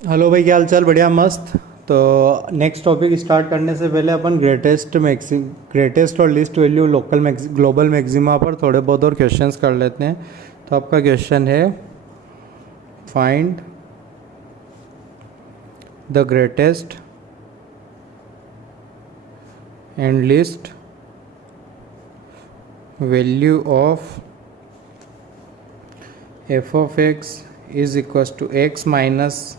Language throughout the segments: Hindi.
हेलो भाई, क्या हाल चाल? बढ़िया, मस्त। तो नेक्स्ट टॉपिक स्टार्ट करने से पहले अपन ग्रेटेस्ट और लिस्ट वैल्यू ग्लोबल मैक्सिमा पर थोड़े बहुत और क्वेश्चंस कर लेते हैं। तो आपका क्वेश्चन है, find the greatest and least value of f of x is equal to x minus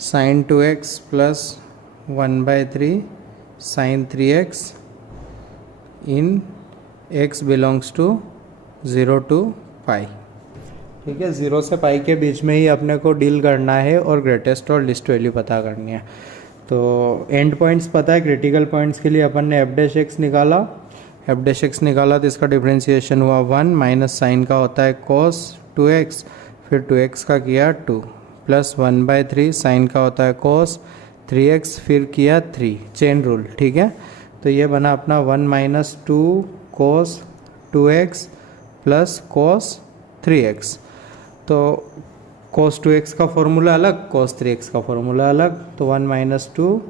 sine 2x plus 1/3 sine 3x in x belongs to 0 to pi. ठीक है, 0 से पाई के बीच में ही अपने को डील करना है और ग्रेटेस्ट और लिस्ट वैल्यू पता करनी है। तो एंड पॉइंट्स पता है, क्रिटिकल पॉइंट्स के लिए अपन ने f' निकाला। f' निकाला तो इसका डिफ्रेंशिएशन हुआ 1 माइनस साइन का होता है cos 2x, फिर 2x का किया 2 प्लस 1/3 साइन का होता है cos 3x, फिर किया 3, चेन रूल। ठीक है, तो ये बना अपना 1 minus 2 cos 2x plus cos 3x। तो cos 2x का फॉर्मूला अलग, cos 3x का फॉर्मूला अलग। तो 1 minus 2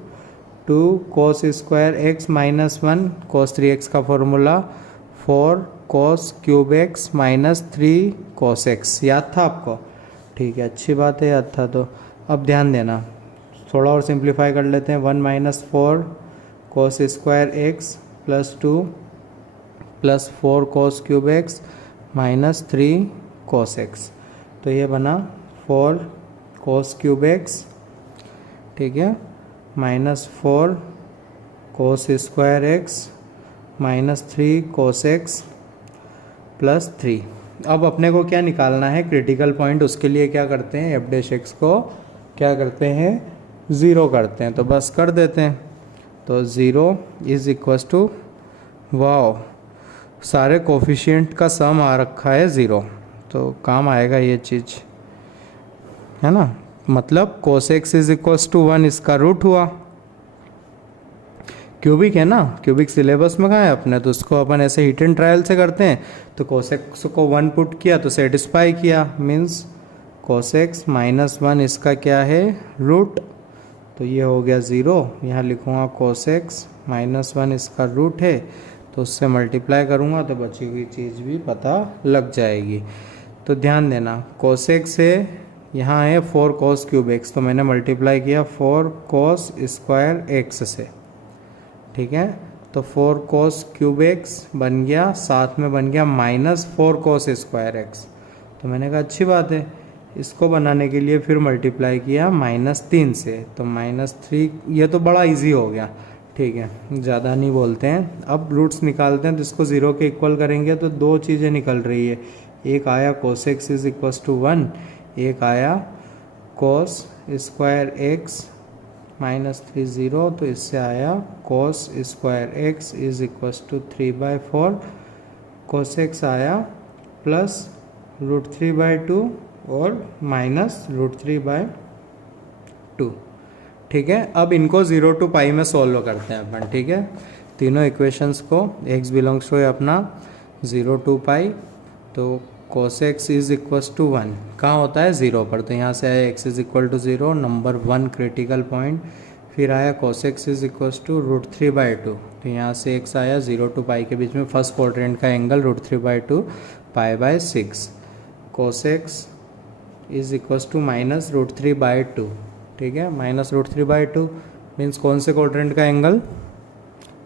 cos square x minus 1 cos 3x का formula 4 cos cube x minus 3 cos x। याद था आपको? ठीक है, अच्छी बात है, याद था। तो अब ध्यान देना, थोड़ा और सिंप्लीफाई कर लेते हैं। 1 minus 4 cos square x plus 2 plus 4 cos cube x minus 3 cos x। तो ये बना 4 cos क्यूब x, ठीक है, minus 4 cos square x minus 3 cos x plus 3। अब अपने को क्या निकालना है? Critical point. उसके लिए क्या करते हैं, f' को क्या करते हैं, 0 करते हैं। तो बस कर देते हैं। तो 0 इज इक्वस टू, वाओ, सारे कोफिशिएंट का सम आ रखा है 0, तो काम आएगा ये चीज़, है ना। मतलब cos x is equals to 1, इसका रूट हुआ। क्यूबिक है ना, क्यूबिक सिलेबस में कहाँ है अपने, तो उसको अपन ऐसे हिट एंड ट्रायल से करते हैं। तो cos x को 1 पुट किया तो सेटिस्फाई किया, मीन्स cos x माइनस 1 इसका क्या है, रूट। तो ये हो गया 0। यहाँ लिखूँगा cos x माइनस 1 इसका रूट है, तो उससे मल्टीप्लाई करूँगा तो बची हुई चीज़ भी पता लग जाएगी। तो ध्यान देना, cos x है, यहाँ है 4 cos क्यूब x, तो मैंने मल्टीप्लाई किया 4 cos स्क्वायर x से। ठीक है, तो 4 cos क्यूब x बन गया, साथ में बन गया माइनस 4 cos स्क्वायर x। तो मैंने कहा अच्छी बात है। इसको बनाने के लिए फिर मल्टीप्लाई किया -3 से, तो -3। ये तो बड़ा इजी हो गया। ठीक है, ज़्यादा नहीं बोलते हैं। अब रूट्स निकालते हैं, तो इसको 0 के इक्वल करेंगे तो दो चीज़ें निकल रही है। एक आया cos x is equal to 1, एक आया cos स्क्वायर x माइनस 3 0। तो इससे आया cos square x is equal to 3/4, cos x आया प्लस √3/2 और माइनस √3/2। ठीक है, अब इनको 0 to पाई में सॉल्व करते हैं अपन। ठीक है, तीनों इक्वेशंस को, x बिलोंग्स टू अपना 0 to पाई, तो cos x is equal to 1 कहाँ होता है, 0 पर। तो यहाँ से आया x is equal to 0, number 1 critical point. फिर आया cos x is equal to √3/2, तो यहाँ से x आया 0 to पाई के बीच में, फर्स्ट क्वाड्रेंट का angle √3/2 π/6। cos x is equal to minus √3/2। ठीक है, माइनस √3/2 मीन्स कौन से क्वाड्रेंट का एंगल,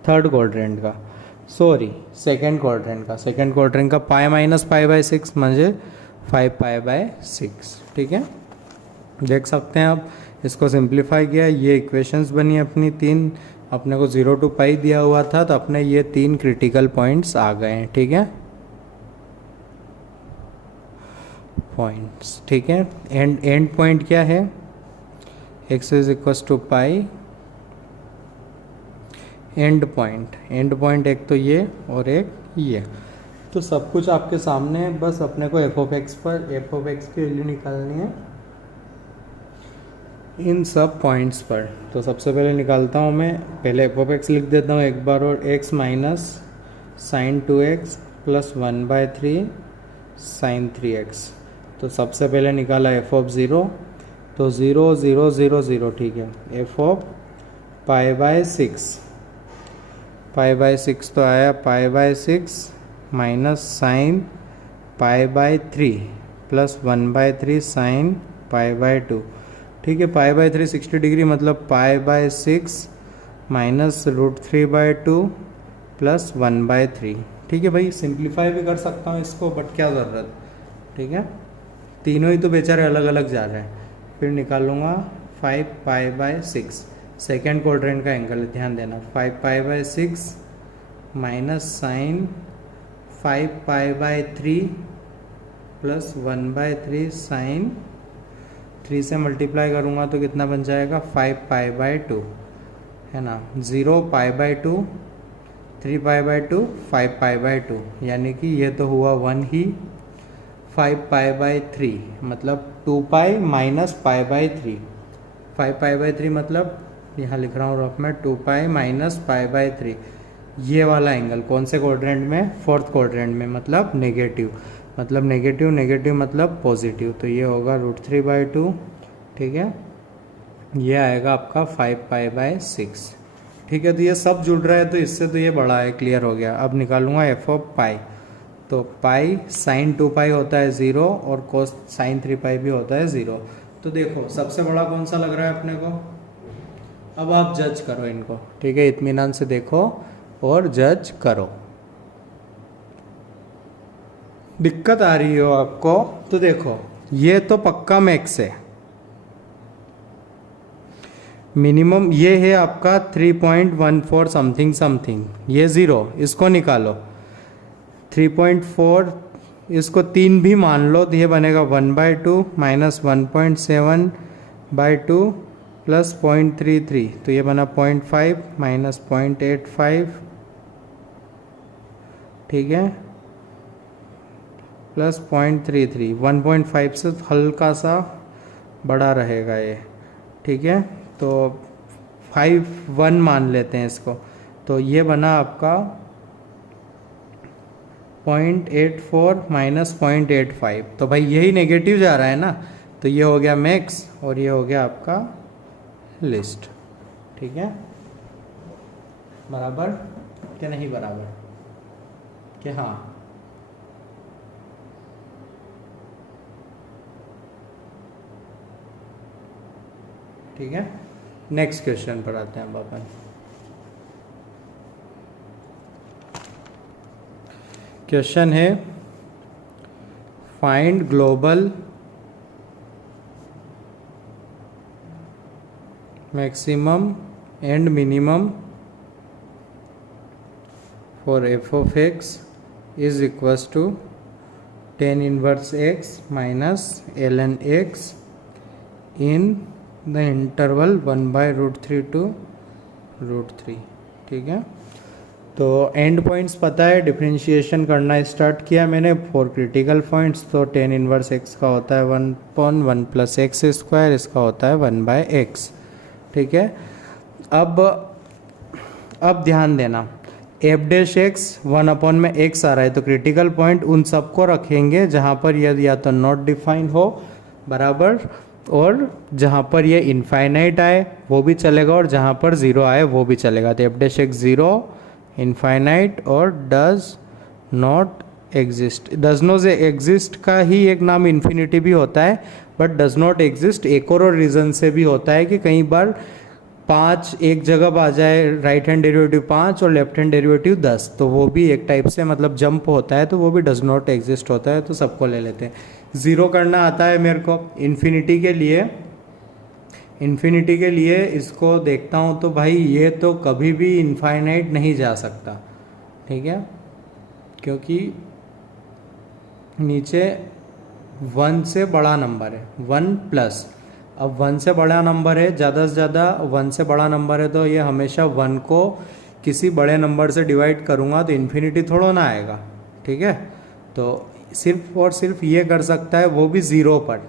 थर्ड क्वाड्रेंट का, सॉरी सेकंड क्वाड्रेंट का। सेकंड क्वाड्रेंट का पाई माइनस π/6 म्हणजे 5π/6। ठीक है, देख सकते हैं आप, इसको सिंप्लीफाई किया, ये इक्वेशंस बनी अपनी तीन। अपने को 0 to पाई दिया हुआ था, तो अपने ये 3 क्रिटिकल पॉइंट्स आ गए हैं। ठीक है, पॉइंट्स। ठीक है, एंड पॉइंट क्या है, x is equal to pi, and point एक तो ये और एक ये। तो सब कुछ आपके सामने है, बस अपने को f ऑफ x की वैल्यू निकालनी है इन सब पॉइंट्स पर। तो सबसे पहले निकालता हूँ मैं, पहले f ऑफ x लिख देता हूँ एक बार, और x minus sine 2x plus 1/3 sine 3x। तो सबसे पहले निकाला f ऑफ 0, तो 0 0 0 0 ठीक है। F of pi by 6, pi by 6 तो आया पाई by 6 minus sine pi by 3 plus 1/3 sine pi by 2। ठीक है, पाई बाय 3 60 डिग्री मतलब पाई बाय 6 माइनस √3/2 प्लस 1/3। ठीक है भाई, सिंप्लीफाई भी कर सकता हूँ इसको, बट क्या ज़रूरत। ठीक है, तीनों ही तो बेचारे अलग अलग जा रहे हैं। फिर निकालूंगा 5 पाई बाय 6, सेकेंड क्वाड्रेंट का एंगल ध्यान देना। 5 pi by 6 minus sine 5 pi by 3 plus 1/3 sine 3 से मल्टीप्लाई करूँगा तो कितना बन जाएगा 5 पाई बाय 2 है ना। 0 pi by 2, 3 pi by 2, 5 pi bye 2, यानी कि ये तो हुआ 1 ही। 5 पाई बाय 3 मतलब 2 pi minus pi by 3। 5 pi by 3 मतलब यहाँ लिख रहा हूँ रफ में 2 पाई माइनस पाई बाय 3। ये वाला एंगल कौन से क्वाड्रेंट में, फोर्थ क्वाड्रेंट में, मतलब नेगेटिव। मतलब नेगेटिव नेगेटिव मतलब पॉजिटिव, तो ये होगा √3/2। ठीक है, ये आएगा आपका 5 पाई बाय 6। ठीक है, तो ये सब जुड़ रहा है तो इससे तो ये बड़ा है, क्लियर हो गया। अब निकालूंगा एफ ऑफ पाई। तो पाई साइन 2 पाई होता है 0 और कोस साइन 3 पाई भी होता है 0। तो देखो सबसे बड़ा कौन सा लग रहा है अपने को। अब आप जज करो इनको। ठीक है, इत्मीनान से देखो और जज करो। दिक्कत आ रही हो आपको तो देखो, ये तो पक्का मैक्स है, मिनिमम ये है आपका 3.14 समथिंग समथिंग, ये 0, इसको निकालो। 3.4 इसको 3 भी मान लो तो ये बनेगा 1/2 माइनस 1.7/2 प्लस 0.33, तो ये बना 0.5 माइनस 0.85। ठीक है, प्लस 0.33, 1.5 से हल्का सा बड़ा रहेगा ये। ठीक है, तो 5 मान लेते हैं इसको, तो ये बना आपका 0.84 माइनस 0.85। तो भाई यही नेगेटिव जा रहा है ना, तो ये हो गया मैक्स और ये हो गया आपका लिस्ट। ठीक है, बराबर क्या नहीं बराबर, कि हाँ। ठीक है, नेक्स्ट क्वेश्चन पर आते हैं अब अपन। क्वेश्चन है find global maximum and minimum for f of x is equals to tan inverse x minus ln x in the interval 1/√3 to √3। ठीक है, तो एंड पॉइंट्स पता है, डिफरेंशिएशन करना स्टार्ट किया मैंने फॉर क्रिटिकल पॉइंट्स। तो tan इनवर्स x का होता है 1/1 प्लस एक्स स्क्वायर, इसका होता है 1/x। ठीक है, अब ध्यान देना, f'(x) 1 में x आ रहा है, तो क्रिटिकल पॉइंट उन सबको रखेंगे जहाँ पर यह या तो नॉट डिफाइंड हो, बराबर, और जहाँ पर ये इनफाइनाइट आए वो भी चलेगा, और जहाँ पर 0 आए वो भी चलेगा। तो f'(x) 0, इनफाइनाइट और does not exist. Does not exist का ही एक नाम इन्फिनिटी भी होता है, बट डज नॉट एग्जिस्ट एक और रीज़न से भी होता है कि कई बार 5 एक जगह आ जाए, राइट हैंड डेरिवेटिव 5 और लेफ्ट हैंड डेरिवेटिव 10, तो वो भी एक टाइप से मतलब जंप होता है, तो वो भी डज नॉट एग्जिस्ट होता है। तो सबको ले लेते हैं। 0 करना आता है मेरे को। इन्फिनिटी के लिए इसको देखता हूँ तो भाई ये तो कभी भी इनफाइनाइट नहीं जा सकता। ठीक है, क्योंकि नीचे 1 से बड़ा नंबर है, 1 प्लस, अब 1 से बड़ा नंबर है, ज़्यादा से ज़्यादा 1 से बड़ा नंबर है, तो ये हमेशा 1 को किसी बड़े नंबर से डिवाइड करूँगा तो इन्फिनिटी थोड़ा ना आएगा। ठीक है, तो सिर्फ और सिर्फ ये कर सकता है, वो भी 0 पर,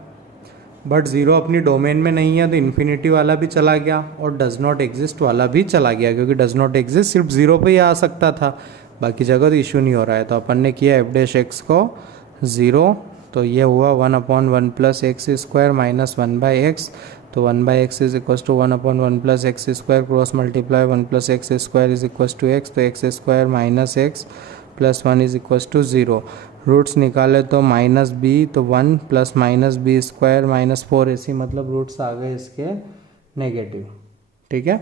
बट 0 अपनी डोमेन में नहीं है, तो इन्फिनिटी वाला भी चला गया और डज नॉट एग्जिस्ट वाला भी चला गया, क्योंकि डज नॉट एग्जिस्ट सिर्फ 0 पे ही आ सकता था, बाकी जगह तो इशू नहीं हो रहा है। तो अपन ने किया f'(x) को 0 तो ये हुआ 1/1 plus X square minus 1/x, तो 1/x is equal to 1/1 plus X square cross multiply 1 plus X square is equal to X, तो X square minus X plus 1 is equal to 0। Roots निकाले तो माइनस बी, तो 1 plus minus B square minus 4ac, मतलब रूट्स आ गए इसके नेगेटिव। ठीक है,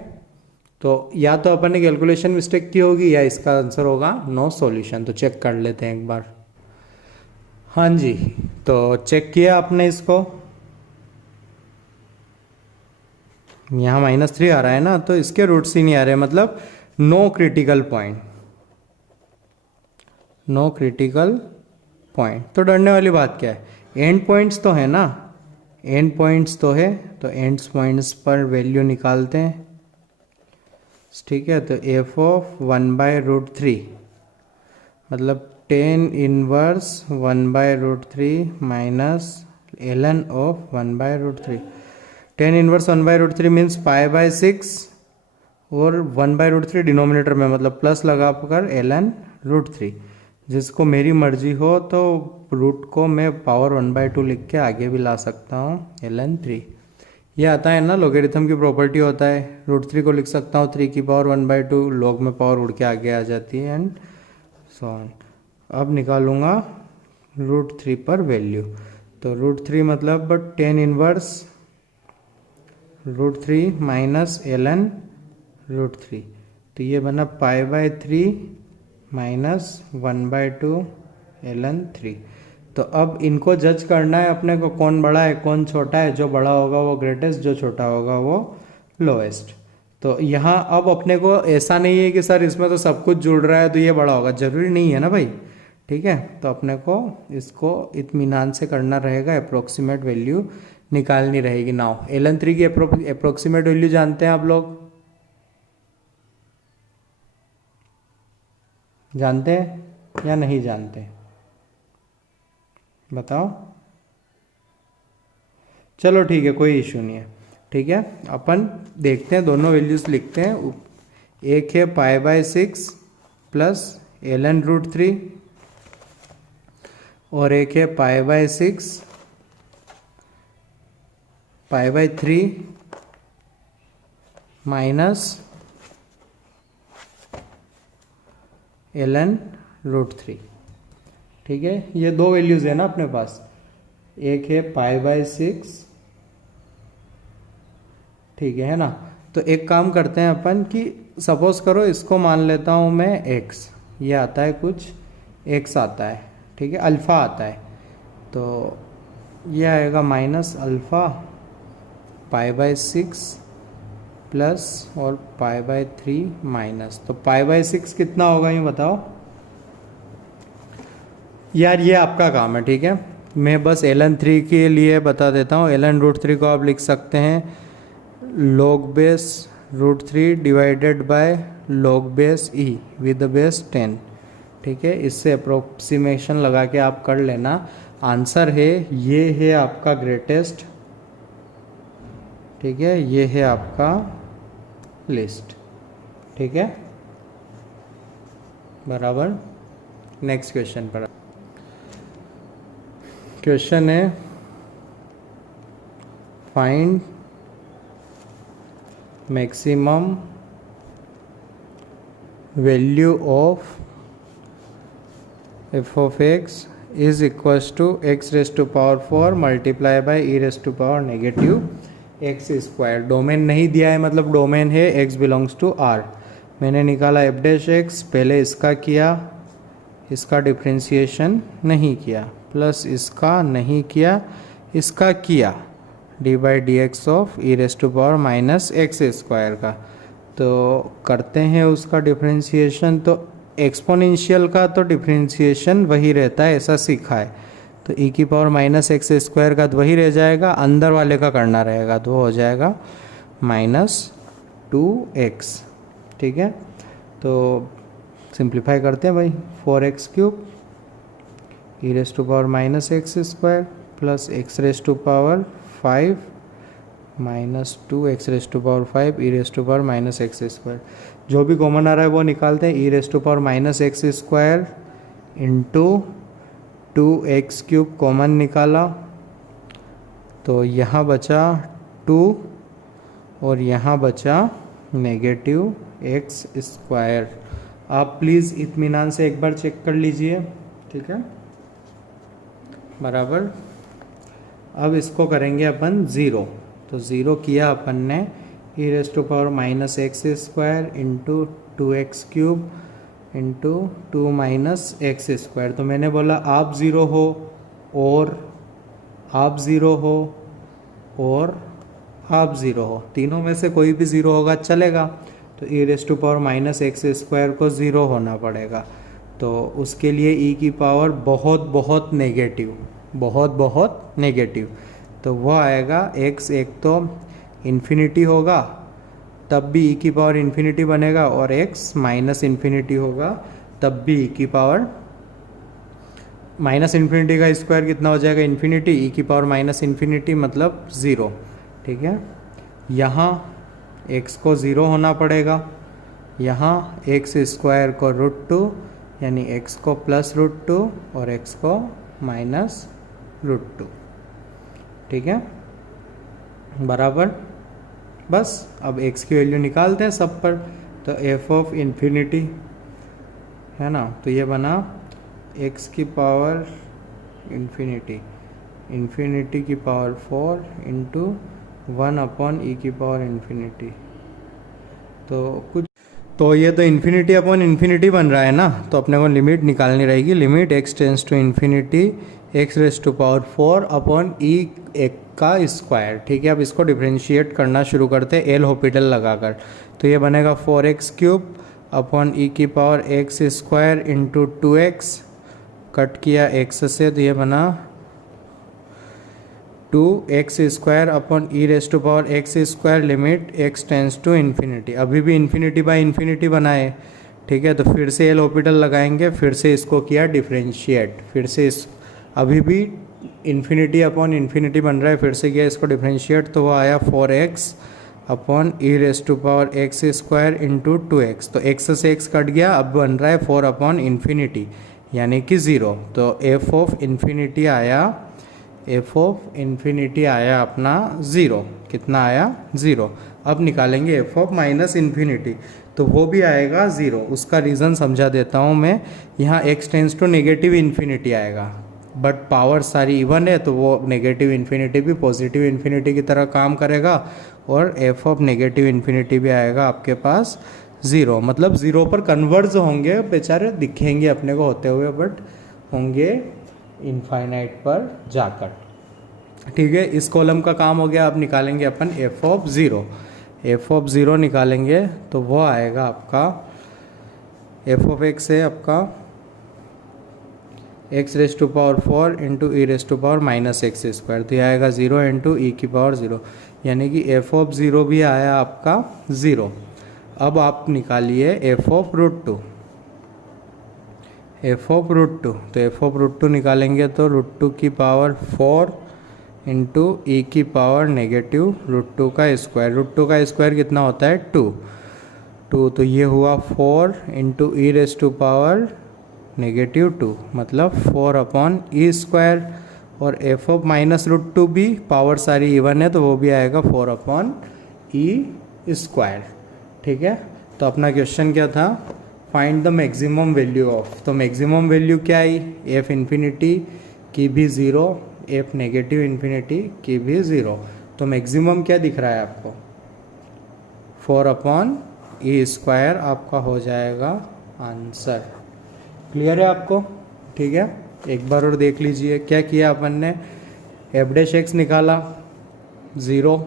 तो या तो अपन ने कैलकुलेशन मिस्टेक की होगी या इसका आंसर होगा नो सॉल्यूशन। तो चेक कर लेते हैं एक बार। हाँ जी, तो चेक किया आपने इसको, यहाँ -3 आ रहा है ना, तो इसके रूट्स ही नहीं आ रहे, मतलब no critical point, no critical point. तो डरने वाली बात क्या है, एंड पॉइंट्स तो है ना, एंड पॉइंट्स तो है, तो एंड पॉइंट्स पर वैल्यू निकालते हैं। ठीक है, तो f ऑफ 1/√3 मतलब tan inverse 1/√3 minus ln of 1/√3। tan inverse 1/√3 means π/6 और 1/√3 डिनोमिनेटर में, मतलब प्लस लगा कर ln√3। जिसको मेरी मर्जी हो तो रूट को मैं पावर 1/2 लिख के आगे भी ला सकता हूँ ln3। ये आता है ना, लोगेरिथम की प्रॉपर्टी होता है, √3 को लिख सकता हूँ 3 की पावर 1/2, लॉग में पावर उड़ के आगे आ जाती है एंड सो ऑन। अब निकालूंगा √3 पर वैल्यू, तो √3 मतलब tan इनवर्स √3 माइनस ln√3, तो ये बना π/3 माइनस 1/2 ln3। तो अब इनको जज करना है अपने को, कौन बड़ा है कौन छोटा है, जो बड़ा होगा वो ग्रेटेस्ट, जो छोटा होगा वो लोएस्ट। तो यहाँ अब अपने को ऐसा नहीं है कि सर इसमें तो सब कुछ जुड़ रहा है तो ये बड़ा होगा, जरूरी नहीं है ना भाई। ठीक है, तो अपने को इसको इत्मीनान से करना रहेगा, अप्रोक्सीमेट वैल्यू निकालनी रहेगी। नाउ ln3 की अप्रोक्सीमेट वैल्यू जानते हैं आप लोग, जानते हैं या नहीं जानते, बताओ। चलो ठीक है, कोई इशू नहीं है। ठीक है, अपन देखते हैं, दोनों वैल्यूज लिखते हैं। एक है π/6 प्लस ln√3 और एक है π/3 माइनस ln√3। ठीक है, ये दो वैल्यूज है ना अपने पास, एक है π/6, ठीक है ना। तो एक काम करते हैं अपन कि सपोज करो इसको मान लेता हूं मैं x, ये आता है कुछ x आता है, ठीक है, अल्फा आता है, तो ये आएगा माइनस अल्फा π/6 प्लस और π/3 माइनस, तो π/6 कितना होगा ये बताओ यार, ये आपका काम है। ठीक है, मैं बस ln3 के लिए बता देता हूँ। ln√3 को आप लिख सकते हैं log base √3 divided by log base e with base 10। ठीक है, इससे अप्रोक्सीमेशन लगा के आप कर लेना। आंसर है, ये है आपका ग्रेटेस्ट। ठीक है, ये है आपका लिस्ट। ठीक है, बराबर। नेक्स्ट क्वेश्चन पर, क्वेश्चन है find maximum value of f of x is equals to x⁴ multiply by e⁻⁻x²। Domain नहीं दिया है, मतलब डोमेन है x बिलोंग्स टू r। मैंने निकाला f', पहले इसका किया, इसका डिफ्रेंशिएशन नहीं किया, प्लस इसका नहीं किया, इसका किया, d/dx ऑफ e⁻⁻x² का। तो करते हैं उसका डिफ्रेंशिएशन, तो एक्सपोनेंशियल का तो डिफ्रेंशिएशन वही रहता है, ऐसा सीखा है। तो e⁻⁻x² का तो वही रह जाएगा, अंदर वाले का करना रहेगा, तो हो जाएगा -2x। ठीक है, तो सिंप्लीफाई करते हैं भाई, 4x³ e⁻⁻x² plus x⁵ minus 2x⁵ e⁻⁻x²। जो भी कॉमन आ रहा है वो निकालते हैं, e⁻⁻x² इंटू 2x³ कॉमन निकाला तो यहाँ बचा 2 और यहाँ बचा -x²। आप प्लीज़ इत्मीनान से एक बार चेक कर लीजिए, ठीक है, बराबर। अब इसको करेंगे अपन 0, तो 0 किया अपन ने e⁻−x² into 2x³ into 2 - x²। तो मैंने बोला आप 0 हो और आप 0 हो और आप 0 हो, तीनों में से कोई भी 0 होगा चलेगा। तो e⁻−x² को 0 होना पड़ेगा। तो उसके लिए e की पावर बहुत बहुत नेगेटिव, बहुत बहुत नेगेटिव, तो वो आएगा x एक तो इन्फिनिटी होगा तब भी e की पावर इन्फिनिटी बनेगा, और x -इन्फिनिटी होगा तब भी e की पावर -इन्फिनिटी का स्क्वायर कितना हो जाएगा, इन्फिनिटी, e की पावर -इन्फिनिटी मतलब 0, ठीक है। यहाँ x को 0 होना पड़ेगा, यहाँ x² को √2 यानी x को +√2 और x को -√2, ठीक है, बराबर। बस अब x की वैल्यू निकालते हैं सब पर, तो f∞ है ना, तो ये बना x की पावर इन्फिनिटी की पावर 4 इंटू 1/e की पावर इन्फिनिटी। तो ये तो इन्फिनिटी अपॉन इन्फिनिटी बन रहा है ना, तो अपने को लिमिट निकालनी रहेगी। Limit x tends to infinity x⁴e का स्क्वायर, ठीक है। अब इसको डिफ्रेंशिएट करना शुरू करते हैं एल हॉपिटल लगाकर। तो ये बनेगा 4x³ अपॉन e की power x² into 2x, cut किया x से, तो ये बना 2x² upon e⁻x², limit x tends to infinity. अभी भी इन्फिनिटी बाय इन्फिनिटी बनाए, ठीक है। तो फिर से एल हॉपिटल लगाएंगे, फिर से इसको किया डिफ्रेंशिएट, फिर से इस अभी भी इन्फिनिटी अपॉन इन्फिनिटी बन रहा है, फिर से किया इसको डिफ्रेंशिएट, तो वो आया 4x upon e⁻x² into 2x। तो x से x कट गया, अब बन रहा है 4 अपॉन इन्फिनिटी यानी कि 0। तो f∞ आया अपना 0। कितना आया, 0। अब निकालेंगे f⁻∞, तो वो भी आएगा 0। उसका रीज़न समझा देता हूँ मैं। यहाँ x टेंस टू -इन्फिनिटी आएगा, बट पावर सारी इवन है, तो वो -इन्फिनिटी भी पॉजिटिव इन्फिनिटी की तरह काम करेगा, और f∞ भी आएगा आपके पास 0। मतलब 0 पर कन्वर्ज होंगे, बेचारे दिखेंगे अपने को होते हुए, बट होंगे इनफाइनाइट पर जाकर, ठीक है। इस कॉलम का काम हो गया। अब निकालेंगे अपन f निकालेंगे, तो वो आएगा आपका f(x) है आपका x⁴ इंटू e⁻−x², तो ये आएगा 0 इंटू e की पावर 0, यानी कि f भी आया आपका 0। अब आप निकालिए f√2, तो f√2 निकालेंगे तो √2 की पावर 4 इंटू e की पावर -√2 का स्क्वायर। √2 का स्क्वायर कितना होता है, 2, तो ये हुआ 4 इंटू e⁻², मतलब 4 अपॉन e², और f⁻√2 भी पावर सारी इवन है, तो वो भी आएगा 4 अपॉन e², ठीक है। तो अपना क्वेश्चन क्या था, find the maximum value of. तो मैक्सिमम वैल्यू क्या आई, f∞ की भी 0, f∞ की भी 0। तो मैक्सिमम क्या दिख रहा है आपको, 4 अपॉन e² आपका हो जाएगा आंसर। क्लियर है आपको, ठीक है। एक बार और देख लीजिए क्या किया अपन ने, f' निकाला 0,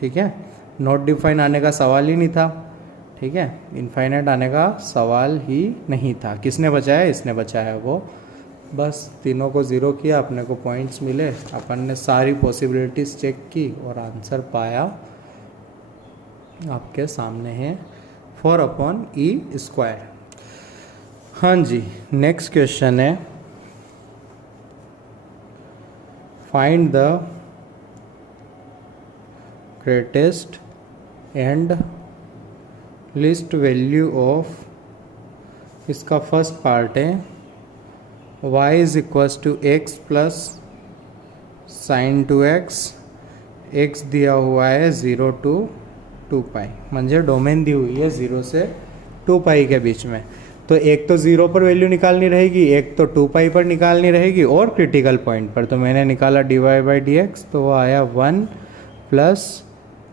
ठीक है। नॉट डिफाइन आने का सवाल ही नहीं था, ठीक है। इनफाइनाइट आने का सवाल ही नहीं था। किसने बचाया, इसने बचाया वो। बस तीनों को 0 किया, अपने को पॉइंट्स मिले, अपन ने सारी पॉसिबिलिटीज़ चेक की और आंसर पाया आपके सामने है 4 अपॉन e²। हाँ जी, नेक्स्ट क्वेश्चन है, find the greatest and least value of, इसका फर्स्ट पार्ट है y is equals to x plus sine 2x, x दिया हुआ है 0 to 2 पाई, म्हणजे डोमेन दी हुई है 0 से 2 पाई के बीच में। तो एक तो 0 पर वैल्यू निकालनी रहेगी, एक तो 2 पाई पर निकालनी रहेगी और क्रिटिकल पॉइंट पर। तो मैंने निकाला dy/dx, तो वो आया 1 प्लस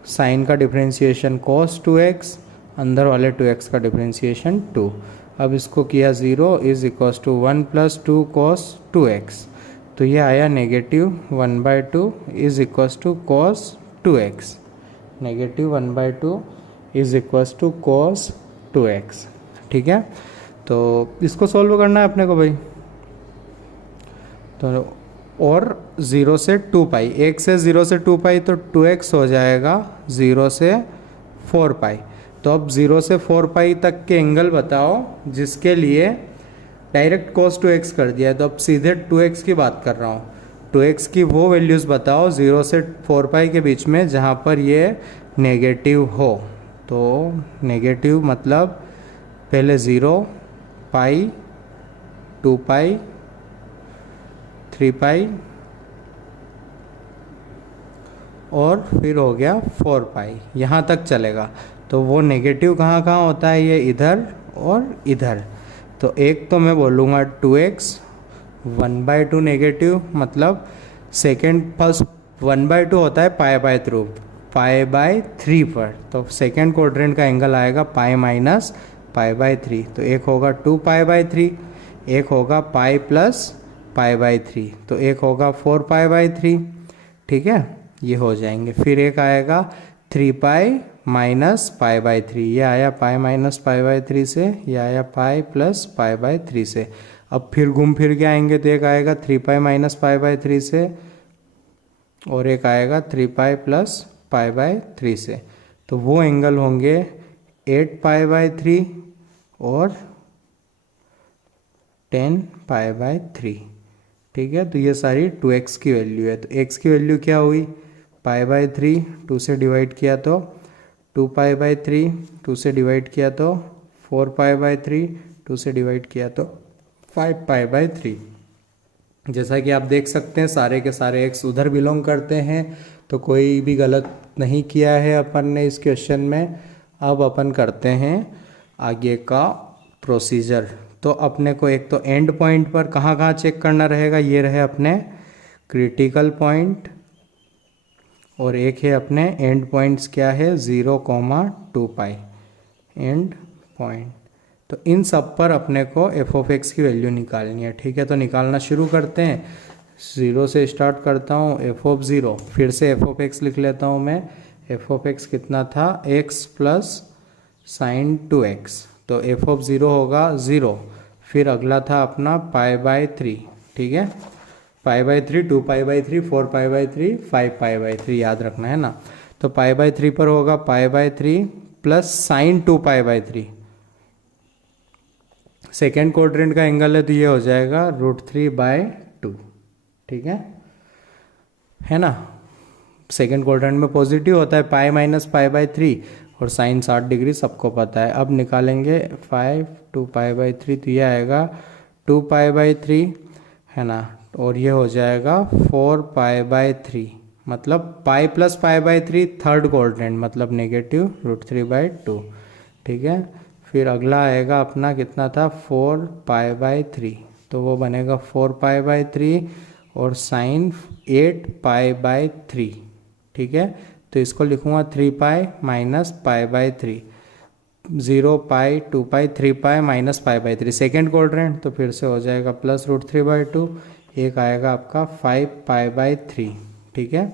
साइन का डिफ्रेंशिएशन cos 2x, अंदर वाले 2x का डिफ्रेंशिएशन 2। अब इसको किया 0 is equals to 1 plus 2 cos 2x, तो ये आया negative 1/2 is equals to cos 2x, negative 1/2 is equals to cos 2x। ठीक है, तो इसको सॉल्व करना है अपने को भाई। तो और 0 से 2 पाई, 1 से 0 से 2 पाई तो 2x हो जाएगा 0 से 4 पाई। तो अब 0 से 4 पाई तक के एंगल बताओ जिसके लिए डायरेक्ट cos 2x कर दिया है, तो अब सीधे 2x की बात कर रहा हूँ। 2x की वो वैल्यूज़ बताओ 0 से 4 पाई के बीच में जहाँ पर ये नेगेटिव हो। तो नेगेटिव मतलब पहले 0, पाई, 2 पाई, 3 पाई और फिर हो गया 4 पाई, यहाँ तक चलेगा। तो वो नेगेटिव कहाँ कहाँ होता है, ये इधर और इधर। तो एक तो मैं बोलूँगा 2x, 1/2 नेगेटिव, मतलब सेकेंड फर्स्ट 1/2 होता है पाई/3 पर। तो सेकेंड क्वाड्रेंट का एंगल आएगा पाई माइनस पाई/3। तो एक होगा 2 पाई/3, एक होगा पाई प्लस पाई/3, तो एक होगा 4 पाई/3। ठीक है, ये हो जाएंगे। फिर एक आएगा 3 पाई माइनस पाई/3, ये आया पाई माइनस पाई/3 से, ये आया पाई प्लस पाई/3 से। अब फिर घूम फिर के आएंगे तो एक आएगा 3 पाई माइनस पाई/3 से और एक आएगा 3 पाई प्लस पाई/3 से। तो वो एंगल होंगे 8 पाई/3 और 10 पाई/3। ठीक है, तो ये सारी 2x की वैल्यू है। तो x की वैल्यू क्या हुई, पाई/3, 2 से डिवाइड किया तो 2 पाई/3, 2 से डिवाइड किया तो 4 पाई/3, 2 से डिवाइड किया तो 5 पाई/3। जैसा कि आप देख सकते हैं सारे के सारे x उधर बिलोंग करते हैं, तो कोई भी गलत नहीं किया है अपन ने इस क्वेश्चन में। अब अपन करते हैं आगे का प्रोसीजर। तो अपने को एक तो एंड पॉइंट पर कहाँ कहाँ चेक करना रहेगा, ये रहे अपने क्रिटिकल पॉइंट, और एक है अपने एंड पॉइंट्स क्या है 0,2 पाई एंड पॉइंट। तो इन सब पर अपने को f(x) की वैल्यू निकालनी है। ठीक है, तो निकालना शुरू करते हैं। 0 से स्टार्ट करता हूँ, f(0), फिर से f(x) लिख लेता हूँ मैं। f(x) कितना था, x प्लस साइन 2x, तो f(0) होगा 0। फिर अगला था अपना पाई/3। ठीक है, पाई/3, 2 पाई/3, 4 पाई/3, 5 पाई/3 याद रखना है ना। तो पाई/3 पर होगा पाई/3 प्लस साइन 2 पाई/3। सेकेंड क्वाड्रेंट का एंगल है तो ये हो जाएगा √3/2। ठीक है ना। सेकेंड क्वाड्रेंट में पॉजिटिव होता है पाई माइनस पाई/3 और साइन 60 डिग्री सबको पता है। अब निकालेंगे 5, 2 पाई/3, तो ये आएगा 2 पाई/3 है ना, और ये हो जाएगा 4 पाई/3, मतलब पाई प्लस पाई/3 थर्ड क्वाड्रेंट, मतलब नेगेटिव √3/2। ठीक है, फिर अगला आएगा अपना कितना था 4 पाई/3, तो वो बनेगा 4 पाई/3 और साइन 8 पाई/3। ठीक है, तो इसको लिखूँगा 3 पाई माइनस पाई/3, 0 पाई, 2 पाई, 3 पाई माइनस पाई/3 सेकेंड क्वाड्रेंट, तो फिर से हो जाएगा प्लस √3/2। एक आएगा आपका 5 पाई/3। ठीक है,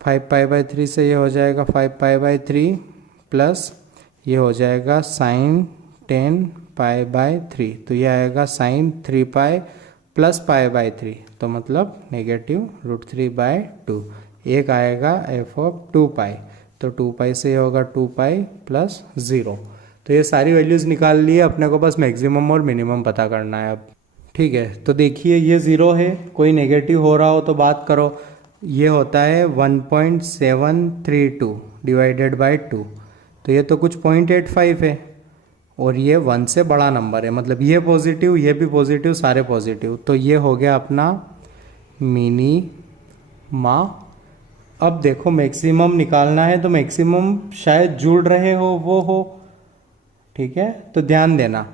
5 पाई/3 से ये हो जाएगा 5 पाई/3 प्लस ये हो जाएगा साइन 10 पाई/3, तो ये आएगा साइन 3 पाई प्लस पाई/3, तो मतलब नेगेटिव √3/2। एक आएगा f(2 पाई), तो 2 पाई से होगा 2 पाई प्लस 0। तो ये सारी वैल्यूज़ निकाल लिए, अपने को बस मैक्सिमम और मिनिमम पता करना है अब। ठीक है, तो देखिए ये 0 है, कोई नेगेटिव हो रहा हो तो बात करो। ये होता है 1.732 डिवाइडेड बाई 2, तो ये तो कुछ 0.85 है। और ये 1 से बड़ा नंबर है, मतलब ये पॉजिटिव, ये भी पॉजिटिव, सारे पॉजिटिव, तो ये हो गया अपना मिनीमा। अब देखो मैक्सिमम निकालना है, तो मैक्सिमम शायद जुड़ रहे हो वो हो, ठीक है। तो ध्यान देना,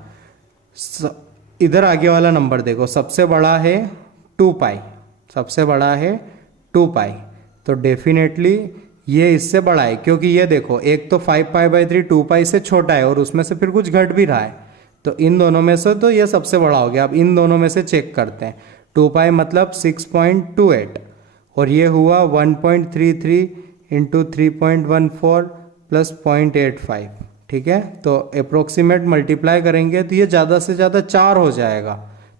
इधर आगे वाला नंबर देखो, सबसे बड़ा है 2 पाई, सबसे बड़ा है 2 पाई, तो डेफिनेटली ये इससे बड़ा है, क्योंकि ये देखो एक तो 5 पाई बाई 3 2 पाई से छोटा है और उसमें से फिर कुछ घट भी रहा है, तो इन दोनों में से तो ये सबसे बड़ा हो गया। अब इन दोनों में से चेक करते हैं, 2 पाई मतलब 6.28 और ये हुआ 1.33 इंटू 3.14 प्लस 0.85, ठीक है। तो अप्रोक्सीमेट मल्टीप्लाई करेंगे तो ये ज़्यादा से ज़्यादा 4 हो जाएगा,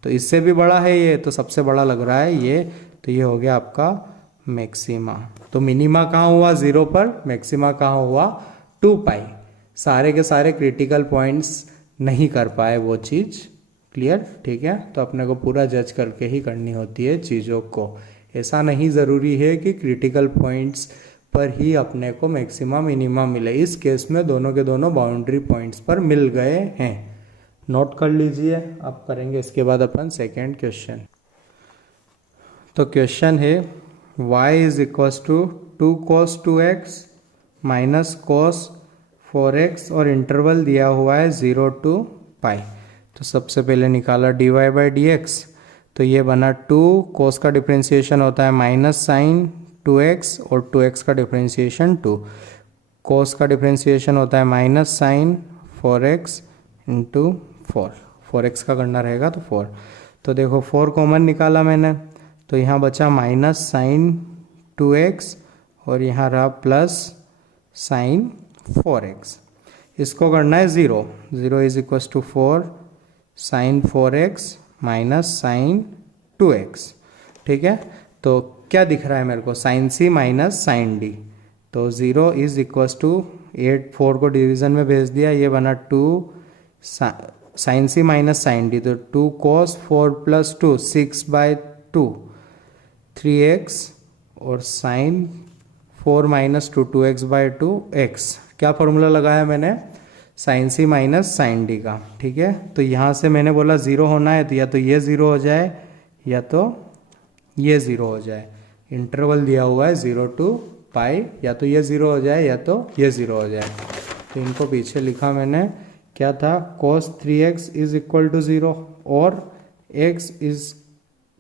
तो इससे भी बड़ा है ये, तो सबसे बड़ा लग रहा है ये, तो ये हो गया आपका मैक्सिमा। तो मिनिमा कहाँ हुआ 0 पर, मैक्सिमा कहाँ हुआ 2 पाई। सारे के सारे क्रिटिकल पॉइंट्स नहीं कर पाए वो चीज़, क्लियर, ठीक है। तो अपने को पूरा जज करके ही करनी होती है चीज़ों को, ऐसा नहीं ज़रूरी है कि क्रिटिकल पॉइंट्स पर ही अपने को मैक्सिमा मिनिमा मिले। इस केस में दोनों के दोनों बाउंड्री पॉइंट्स पर मिल गए हैं, नोट कर लीजिए। अब करेंगे इसके बाद अपन सेकेंड क्वेश्चन। तो क्वेश्चन है y is equals to 2 cos 2x minus cos 4x और इंटरवल दिया हुआ है 0 to पाई। तो सबसे पहले निकाला dy बाई डी एक्स, तो ये बना 2 cos का डिफ्रेंशिएशन होता है माइनस साइन 2x और 2x का डिफ्रेंशिएशन 2, cos का डिफ्रेंशिएशन होता है minus sign 4x into 4x का करना रहेगा तो 4। तो देखो 4 कॉमन निकाला मैंने, तो यहाँ बचा माइनस साइन 2x और यहाँ रहा प्लस साइन 4x। इसको करना है 0 इज इक्व टू 4 साइन 4x माइनस साइन 2x, ठीक है। तो क्या दिख रहा है मेरे को, साइन सी माइनस साइन डी, तो 0 इज इक्व टू 8 4 को डिवीजन में भेज दिया, ये बना 2 साइन सी माइनस साइन डी, तो 2 cos 4 प्लस 2 6/2 3x और साइन 4 माइनस 2 2x/2 x। क्या फॉर्मूला लगाया मैंने, साइन सी माइनस साइन डी का, ठीक है। तो यहाँ से मैंने बोला 0 होना है, तो या तो ये 0 हो जाए या तो ये 0 हो जाए। इंटरवल दिया हुआ है 0 to पाई, या तो ये 0 हो जाए या तो ये 0 हो जाए। तो इनको पीछे लिखा मैंने, क्या था, cos 3x is equal to 0 और x is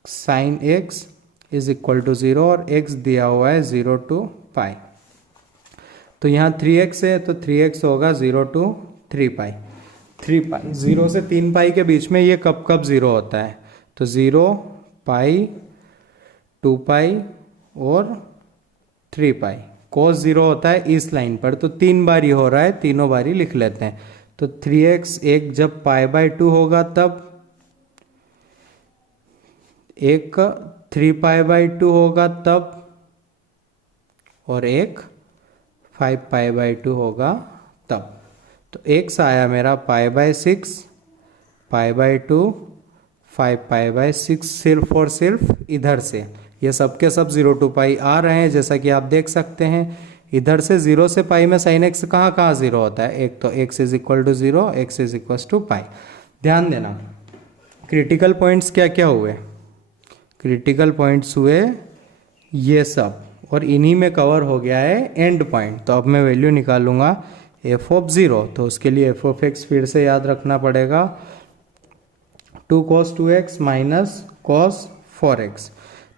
sine x is equal to 0 और x दिया हुआ है 0 to पाई। तो यहाँ 3x है तो 3x होगा 0 to 3 पाई। 3 पाई 0 से 3 पाई के बीच में ये कब कब 0 होता है, तो 0 पाई 2 पाई और 3 पाई। cos 0 होता है इस लाइन पर, तो 3 बार ही हो रहा है, तीनों बार ही लिख लेते हैं। तो 3x एक जब π/2 होगा तब, एक 3π/2 होगा तब, और एक 5π/2 होगा तब। तो x आया मेरा π/6, π/2, 5π/6 सिर्फ और सिर्फ इधर से। ये सब के सब 0 to पाई आ रहे हैं, जैसा कि आप देख सकते हैं। इधर से 0 से पाई में साइन x कहाँ कहाँ 0 होता है, एक तो x is equal to 0, x is equal to pi. ध्यान देना, क्रिटिकल पॉइंट्स क्या क्या हुए, क्रिटिकल पॉइंट्स हुए ये सब, और इन्हीं में कवर हो गया है एंड पॉइंट। तो अब मैं वैल्यू निकालूंगा f ऑफ 0, तो उसके लिए f ऑफ x फिर से याद रखना पड़ेगा, 2 cos 2x minus cos 4x।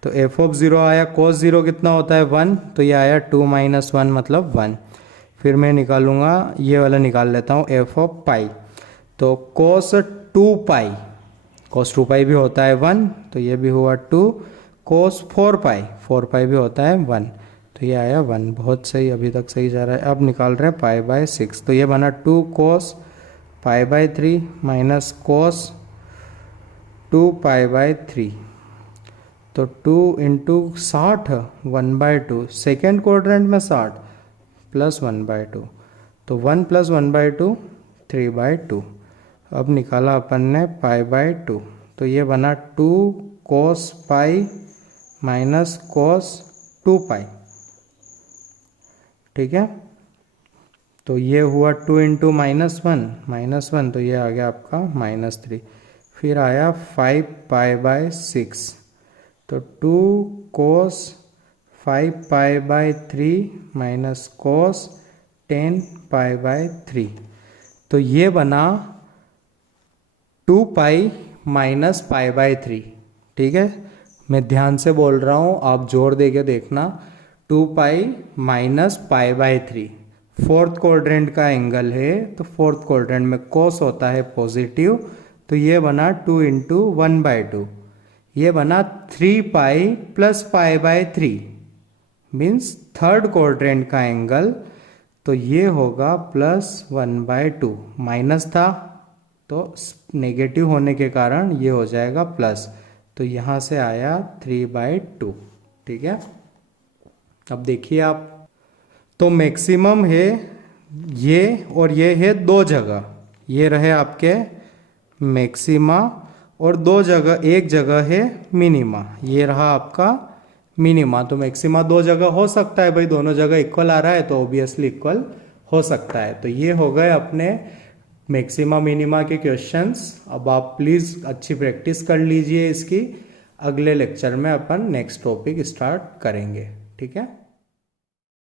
तो f ऑफ 0 आया, cos 0 कितना होता है 1, तो ये आया 2 माइनस 1 मतलब 1। फिर मैं निकालूंगा, ये वाला निकाल लेता हूँ f ऑफ पाई, तो cos 2 पाई, cos 2 पाई भी होता है 1, तो ये भी हुआ 2, cos 4 पाई भी होता है 1, तो ये आया 1। बहुत सही, अभी तक सही जा रहा है। अब निकाल रहे हैं π/6, तो ये बना 2 cos π/3 माइनस cos 2 π/3, तो 2 इंटू 60 1/2, सेकेंड क्वाड्रेंट में 60 प्लस 1/2, तो 1 प्लस 1/2 3/2। अब निकाला अपन ने π/2, तो ये बना 2 cos पाई माइनस cos 2 पाई, ठीक है। तो ये हुआ 2 इंटू -1 तो ये आ गया आपका -3। फिर आया 5π/6 तो 2 cos 5π/3 माइनस cos 10π/3 तो ये बना 2π माइनस π/3। ठीक है, मैं ध्यान से बोल रहा हूँ, आप जोर दे के देखना। 2π माइनस π/3 फोर्थ क्वाड्रेंट का एंगल है, तो फोर्थ क्वाड्रेंट में कोस होता है पॉजिटिव, तो ये बना 2 इंटू 1/2। ये बना 3π प्लस π/3 मीन्स थर्ड क्वाड्रेंट का एंगल, तो ये होगा +1/2। माइनस था तो नेगेटिव होने के कारण ये हो जाएगा प्लस, तो यहाँ से आया 3/2। ठीक है, अब देखिए आप, तो मैक्सिमम है ये और ये है दो जगह, ये रहे आपके मैक्सिमा और दो जगह, एक जगह है मिनिमा, ये रहा आपका मिनिमा। तो मैक्सिमा दो जगह हो सकता है भाई, दोनों जगह इक्वल आ रहा है तो ऑब्वियसली इक्वल हो सकता है। तो ये हो गए अपने मैक्सिमा मिनिमा के क्वेश्चंस। अब आप प्लीज़ अच्छी प्रैक्टिस कर लीजिए इसकी। अगले लेक्चर में अपन नेक्स्ट टॉपिक स्टार्ट करेंगे। ठीक है।